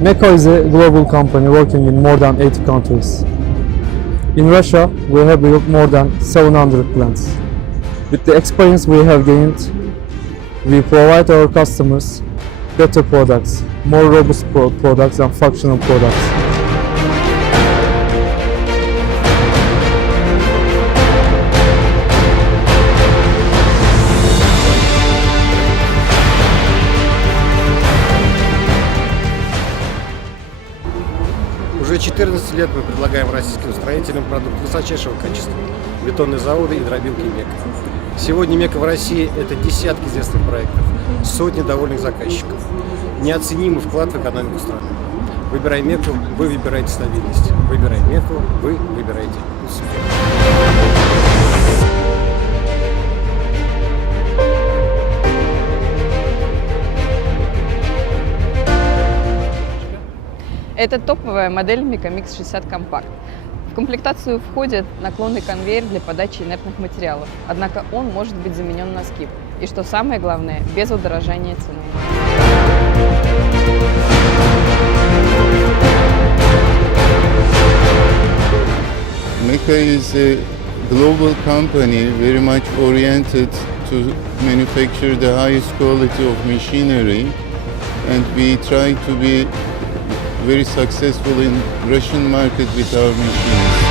MECO is a global company working in more than 80 countries. In Russia, we have built more than 700 plants. With the experience we have gained, we provide our customers better products, more robust products and functional products. Уже 14 лет мы предлагаем российским строителям продукт высочайшего качества, бетонные заводы и дробилки МЕКО. Сегодня МЕКО в России – это десятки известных проектов, сотни довольных заказчиков, неоценимый вклад в экономику страны. Выбирай МЕКО, вы выбираете стабильность. Выбирай МЕКО, вы выбираете успех. Это топовая модель MECO Mix 60 Compact. В комплектацию входит наклонный конвейер для подачи инертных материалов, однако он может быть заменен на скиб. И что самое главное, без удорожания цены. MECO is a global company very much oriented to manufacture the highest quality of machinery, and we try to be very successful in Russian market with our machines.